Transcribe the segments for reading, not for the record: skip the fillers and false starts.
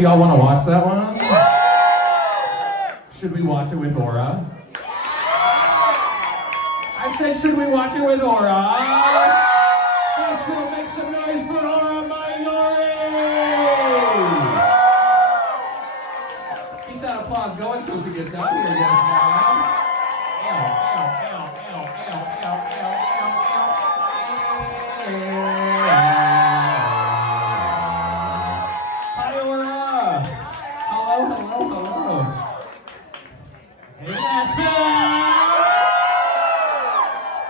Y'all want to watch that one? Should we watch it with Aura? I said, should we watch it with Aura? Nashville, make some noise for Aura Mayari! Keep that applause going until she gets out here, yes, ma'am. Hi, Aura! Hello. Hey, Nashville!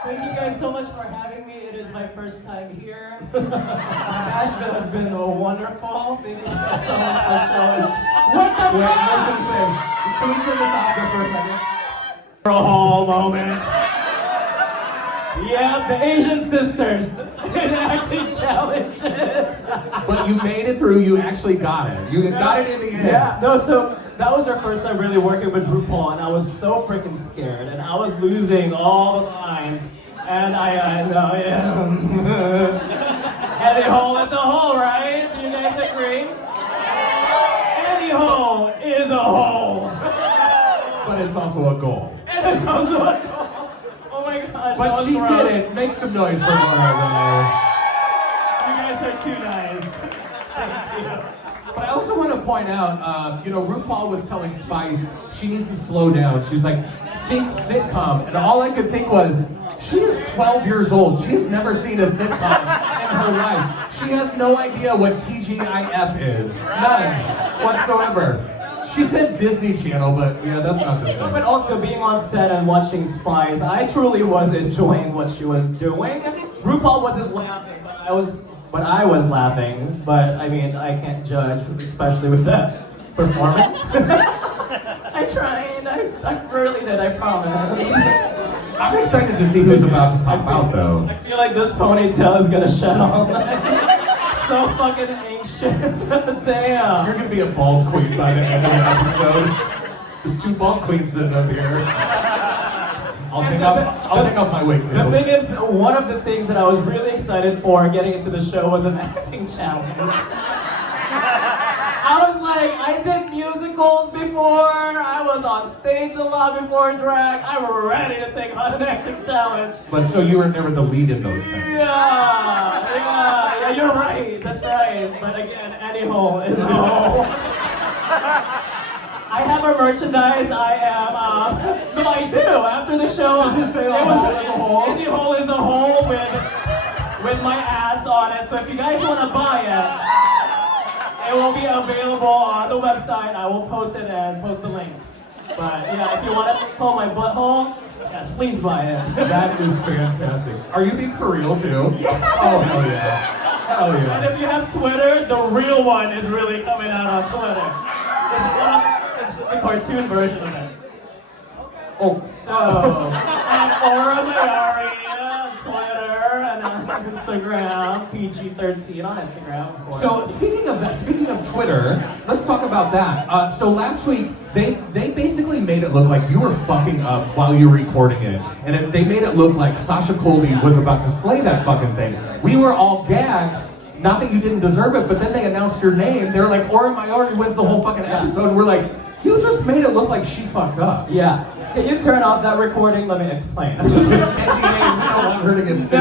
Thank you guys so much for having me. It is my first time here. Nashville has been wonderful. Thank you guys so much for showing. What the Wait, fuck? I was gonna say, can we turn this off just for a second? For a whole moment. Yeah, the Asian sisters in acting challenges. But you made it through, you actually got it. You got it in the end. Yeah, no, so that was our first time really working with RuPaul, and I was so freaking scared, and I was losing all the lines, and I know, yeah. Any hole is a hole, right? Do you guys agree? Any hole is a hole. But it's also a goal. And it's also a hole. Oh my gosh. But she did it. Make some noise for Laura. You guys are too nice. Thank you. But I also want to point out, RuPaul was telling Spice she needs to slow down. She was like, think sitcom. And all I could think was, she is 12 years old. She has never seen a sitcom in her life. She has no idea what TGIF is. None whatsoever. She said Disney Channel, but yeah, that's not the same. But also being on set and watching Spies, I truly was enjoying what she was doing. RuPaul wasn't laughing, but I was laughing. But I mean, I can't judge, especially with that performance. I tried. I really did. I promise. I'm excited to see who's about to pop out, though. I feel like this ponytail is gonna shed all night. So fucking anxious. Damn. You're gonna be a bald queen by the end of the episode. There's 2 bald queens sitting up here. I'll take off my wig too. The thing is, one of the things that I was really excited for getting into the show was an acting challenge. I was like, I did musicals before, I was on stage a lot before drag, I'm ready to take on an acting challenge. But so you were never the lead in those things? Yeah, you're right, that's right. But again, any hole is a hole. I have a merchandise, no, I do. After the show, Does it say a hole is a hole? Any hole is a hole with my ass on it. So if you guys want to buy it will be available on the website. I will post it and post the link. But yeah, if you want to pull my butthole, yes, please buy it. That is fantastic. Are you being for real too? Yeah. Oh, hell yeah. Hell yeah. And if you have Twitter, the real one is really coming out on Twitter. It's just a cartoon version of it. Oh, So, and Aura Mayari on Twitter and on Instagram, PG13 on Instagram, of course. So speaking of Twitter, let's talk about that. So last week, they basically made it look like you were fucking up while you were recording it. And they made it look like Sasha Colby was about to slay that fucking thing. We were all gagged. Not that you didn't deserve it, but then they announced your name. They were like, Aura Mayari wins the whole fucking episode. And we're like, you just made it look like she fucked up. Yeah. Can you turn off that recording? Let me explain. We don't want her to get sued.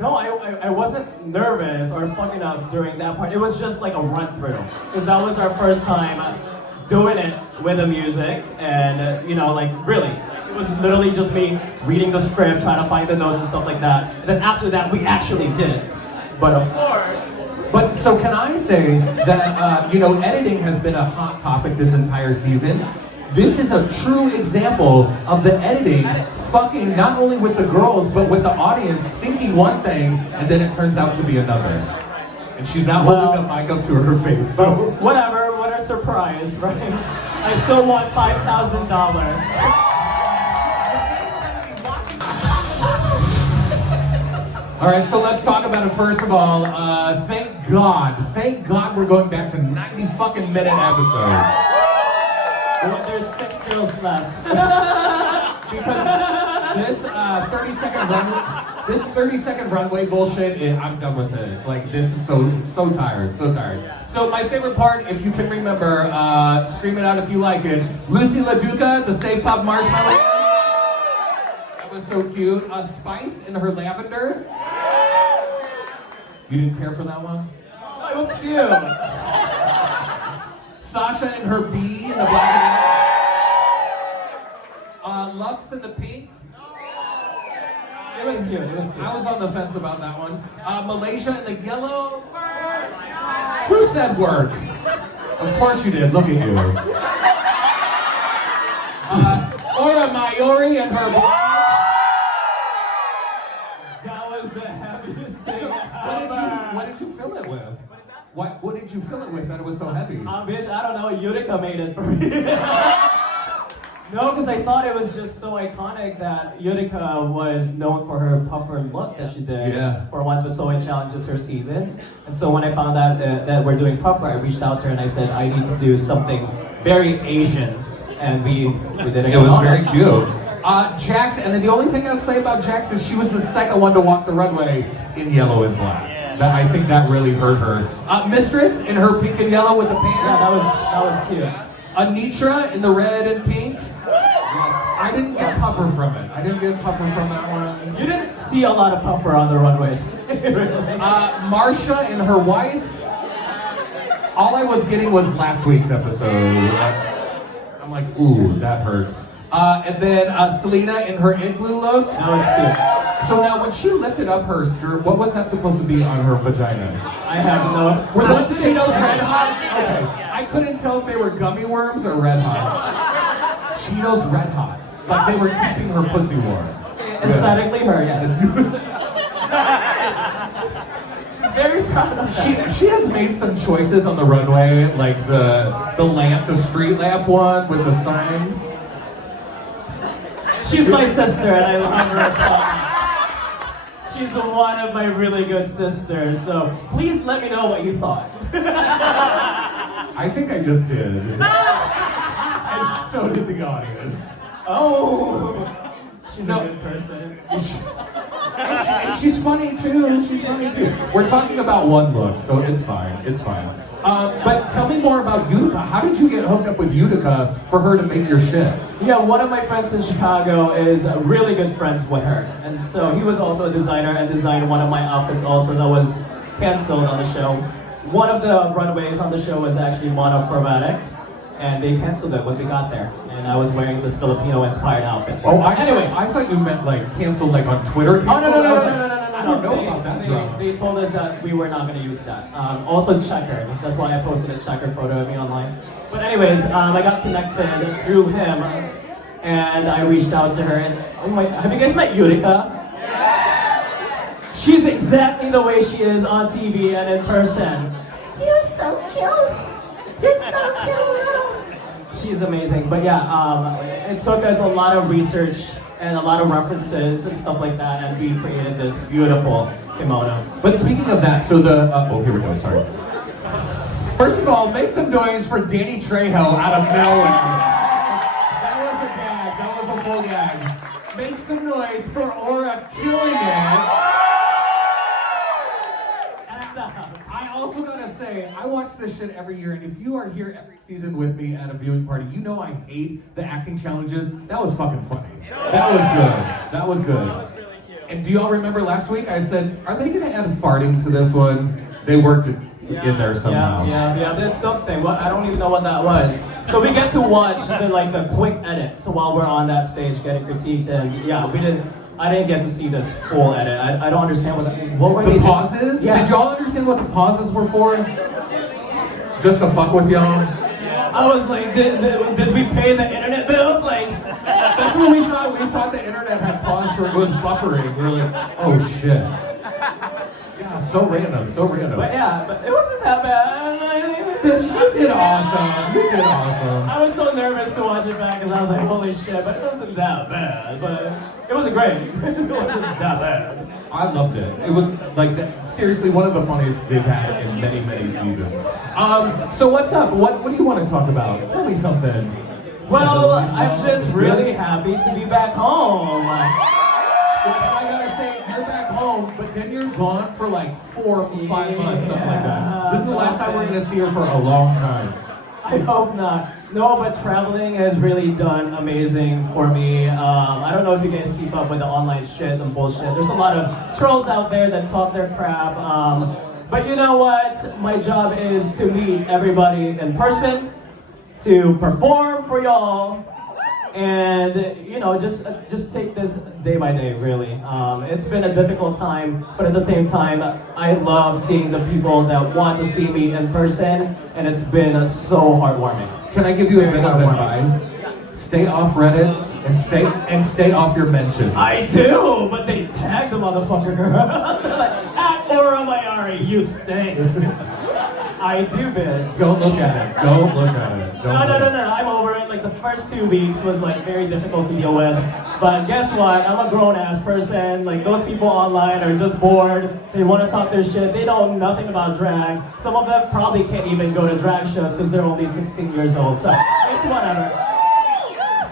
No, I wasn't nervous or fucking up during that part. It was just like a run through. Because that was our first time doing it with the music. And, really, it was literally just me reading the script, trying to find the notes and stuff like that. And then after that, we actually did it. But of course. But so can I say that, editing has been a hot topic this entire season. This is a true example of the editing fucking not only with the girls, but with the audience thinking one thing, and then it turns out to be another. And she's not holding the mic up to her face, so. Whatever, what a surprise, right? I still want $5,000. All right, so let's talk about it. First of all, thank God we're going back to 90 fucking minute episodes. Well, there's 6 girls left. because this 30-second runway bullshit, I'm done with this. Like, this is so tired, so tired. So my favorite part, if you can remember, scream it out if you like it. Lucy LaDuca, the Stay Puft Marshmallow. That was so cute. Spice in her lavender. You didn't care for that one? Oh, it was cute. Sasha in her bee in the black and Lux in the pink. It was cute. It was cute. I was on the fence about that one. Malaysia in the yellow. Who said work? Of course you did. Look at you. Ora Mayari and her black. That was the happiest thing What did you fill it with? What did you fill it with that it was so heavy? Bitch, I don't know. Utica made it for me. No, because I thought it was just so iconic that Utica was known for her puffer look that she did for one of the sewing challenges her season. And so when I found out that we're doing puffer, I reached out to her and I said, I need to do something very Asian. And we did it. It was very cute. Jax, and then the only thing I'll say about Jax is she was the second one to walk the runway in yellow and black. I think that really hurt her. Mistress in her pink and yellow with the pants. Yeah, that was cute. Anitra in the red and pink. Yes. I didn't get puffer from it. I didn't get puffer from that one. You didn't see a lot of puffer on the runways. Marsha in her white. All I was getting was last week's episode. I'm like, ooh, that hurts. And then Selena in her igloo look. That was cute. So now, when she lifted up her skirt, what was that supposed to be on her vagina? I have no. Were those Cheetos Red Hots? Okay, I couldn't tell if they were gummy worms or Red Hots. Cheetos Red Hots, like they were keeping her pussy warm. Aesthetically, her, yes. She's very proud of that. She has made some choices on the runway, like the lamp, the street lamp one with the signs. She's my sister, and I love her so much. She's one of my really good sisters, so please let me know what you thought. I think I just did. And so did the audience. Oh! She's a good person. And she's funny too. She's funny too. We're talking about one look, so it's fine. It's fine. But tell me more about Utica. How did you get hooked up with Utica for her to make your shit? Yeah, one of my friends in Chicago is really good friends with her. And so he was also a designer and designed one of my outfits also that was canceled on the show. One of the runways on the show was actually monochromatic. And they canceled it when we got there. And I was wearing this Filipino-inspired outfit. Oh, anyway, I thought you meant like canceled like on Twitter. Oh, no. I don't know about that drama. They told us that we were not going to use that. Also checkered. That's why I posted a checkered photo of me online. But anyways, I got connected through him. And I reached out to her. And oh my, have you guys met Utica? She's exactly the way she is on TV and in person. You're so cute. You're so cute. She's amazing, but yeah, it took us a lot of research and a lot of references and stuff like that, and we created this beautiful kimono. But speaking of that, so here we go, sorry. First of all, make some noise for Danny Trejo out of nowhere. That was a gag, that was a full gag. Make some noise for Aura killing it. I also gotta say, I watch this shit every year, and if you are here every season with me at a viewing party, you know I hate the acting challenges. That was fucking funny. That was good. That was good. That was really cute. And do y'all remember last week I said, are they gonna add farting to this one? They worked it in there somehow. Yeah, that's something. Well, I don't even know what that was. So we get to watch the quick edits while we're on that stage getting critiqued, and yeah, I didn't get to see this full edit. I don't understand what were the they pauses? Yeah. Did y'all understand what the pauses were for? Just to fuck with y'all? I was like, did we pay the internet bill? Like, that's what we thought. We thought the internet had paused or it was buffering. We were like, oh shit. Yeah, so random. But yeah, but it wasn't that bad. Bitch, you did awesome. You did awesome. I was so nervous to watch it back because I was like, holy shit, but it wasn't that bad. But it wasn't great. It wasn't that bad. I loved it. It was like seriously one of the funniest they've had in many, many seasons. So what's up? What do you want to talk about? Tell me something. Well, I'm just really happy to be back home. And I gotta say, you're back home, but then you're gone for like 4 or 5 months, something like that. This is the last time we're gonna see her for a long time. I hope not. No, but traveling has really done amazing for me. I don't know if you guys keep up with the online shit and bullshit. There's a lot of trolls out there that talk their crap. But you know what? My job is to meet everybody in person, to perform for y'all, and you know, just take this day by day, really. It's been a difficult time, but at the same time, I love seeing the people that want to see me in person, and it's been so heartwarming. Can I give you a bit of advice? Stay off Reddit and stay off your mentions. I do, but they tag the motherfucker. They're like, at Aura Mayari, you stink. I do, bitch. Don't look at it. Don't look at it. Don't No, look at it. I'm over it. Like the first 2 weeks was like very difficult to deal with. But guess what? I'm a grown ass person. Like those people online are just bored. They want to talk their shit. They know nothing about drag. Some of them probably can't even go to drag shows because they're only 16 years old. So it's whatever.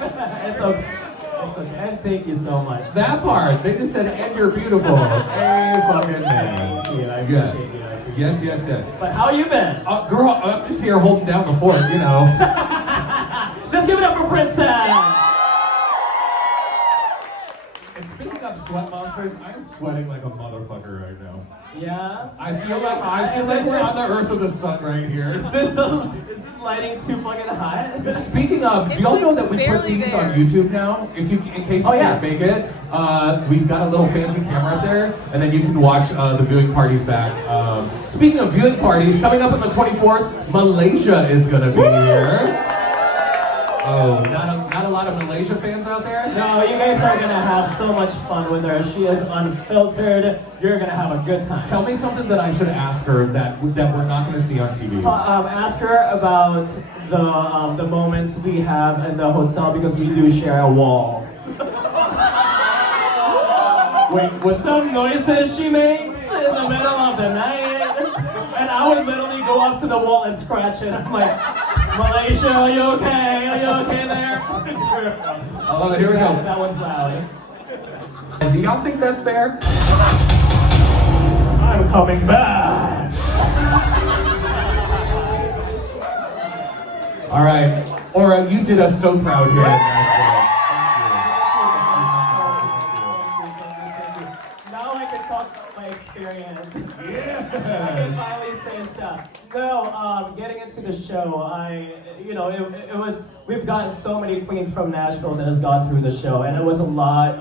It's okay. It's okay. And thank you so much. That part. They just said, and you're beautiful. Hey, fucking man. Thank you. I Yes. appreciate you. Yes. But how you been? Girl, I'm just here holding down the fort, you know. Let's give it up for Princess! And speaking of sweat monsters, I'm sweating like a motherfucker right now. Yeah? I feel like we're on the earth of the sun right here. Is this lighting too fucking hot? Speaking of, do y'all It's know like that we put barely these there. on YouTube now? In case you Oh, yeah. can't make it, we've got a little fancy camera up there, and then you can watch the viewing parties back. Speaking of viewing parties, coming up on the 24th, Malaysia is gonna be here. Oh, not a lot of Malaysia fans out there? No, you guys are gonna have so much fun with her. She is unfiltered. You're gonna have a good time. Tell me something that I should ask her that we're not gonna see on TV. Ask her about the moments we have in the hotel because we do share a wall. Wait, what's Some noises she makes in the middle of the night, and I would literally go up to the wall and scratch it. I'm like, Malaysia, are you okay? Are you okay there? I love it. Here we go. That one's loud. Do y'all think that's fair? I'm coming back. All right, Aura, you did us so proud here at Nashville. Now I can talk about my experience. I can Yes. finally say stuff. No, getting into the show, it was, we've gotten so many queens from Nashville that has gone through the show, and it was a lot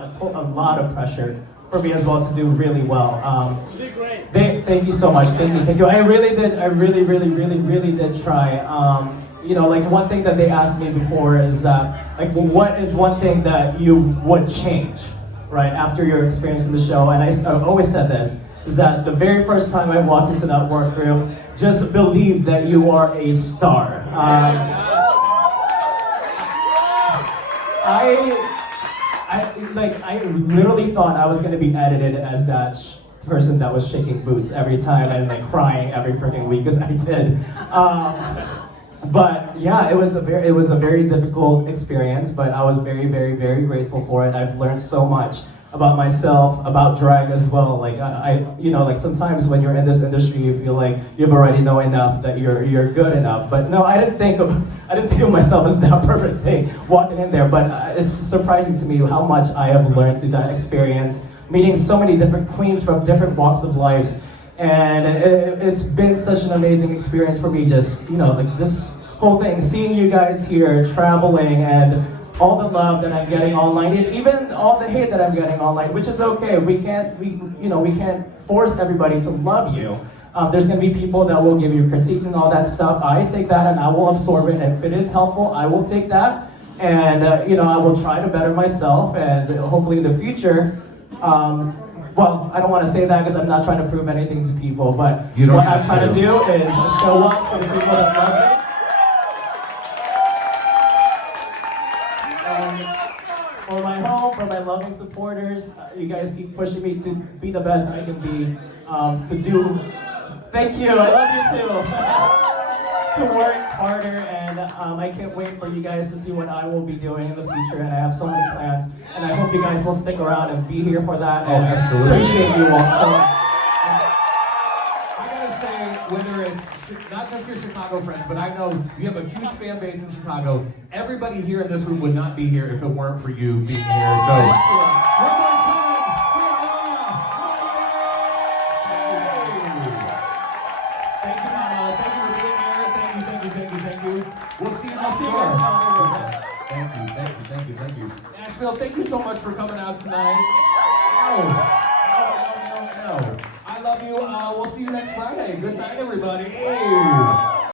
of pressure for me as well to do really well. You did great. Thank you so much. Thank you. I really did try. Like one thing that they asked me before is, what is one thing that you would change, right, after your experience in the show? And I've always said this, is that the very first time I walked into that workroom, just believe that you are a star. I literally thought I was gonna be edited as that person that was shaking boots every time and like crying every freaking week, because I did. But yeah, it was a very difficult experience, but I was very grateful for it. I've learned so much about myself, about drag as well. Like like sometimes when you're in this industry, you feel like you've already know enough that you're good enough. But no, I didn't think of myself as that perfect thing walking in there. But it's surprising to me how much I have learned through that experience, meeting so many different queens from different walks of life. And it's been such an amazing experience for me, just, like this whole thing, seeing you guys here, traveling, and all the love that I'm getting online, and even all the hate that I'm getting online, which is okay. We can't force everybody to love you. There's gonna be people that will give you critiques and all that stuff. I take that and I will absorb it, and if it is helpful, I will take that. And I will try to better myself, and hopefully in the future, well, I don't want to say that because I'm not trying to prove anything to people, but what I'm trying to do is show up for the people that love me. For my home, for my loving supporters, you guys keep pushing me to be the best I can be, Thank you, I love you too. to work harder, and I can't wait for you guys to see what I will be doing in the future, and I have so many plans, and I hope you guys will stick around and be here for that, and absolutely. appreciate you all so much. I gotta say, whether it's not just your Chicago friends, but I know you have a huge fan base in Chicago. Everybody here in this room would not be here if it weren't for you being here. So, one more time, thank you, Mama. Thank you for being here. Thank you. We'll see you guys. Thank you. Nashville, thank you so much for coming out tonight. No. I love you. We'll see you next Friday. Good night, everybody.